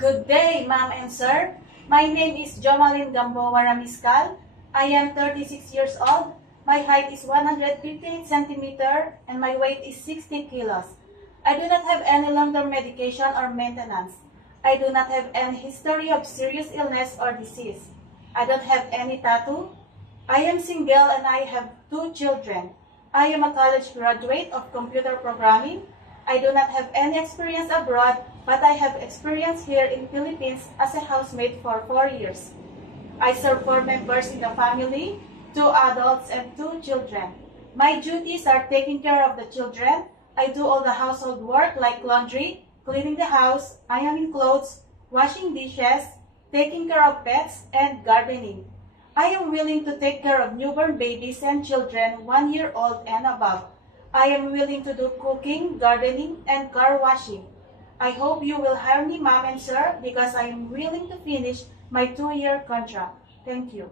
Good day, ma'am and sir. My name is Jomalyn Gamboa Ramiscal. I am 36 years old. My height is 158 centimeters and my weight is 60 kilos. I do not have any long-term medication or maintenance. I do not have any history of serious illness or disease. I don't have any tattoo. I am single and I have 2 children. I am a college graduate of computer programming. I do not have any experience abroad, but I have experience here in Philippines as a housemaid for 4 years. I serve 4 members in the family, 2 adults and 2 children. My duties are taking care of the children. I do all the household work like laundry, cleaning the house, ironing clothes, washing dishes, taking care of pets, and gardening. I am willing to take care of newborn babies and children 1 year old and above. I am willing to do cooking, gardening, and car washing. I hope you will hire me, ma'am and sir, because I am willing to finish my 2-year contract. Thank you.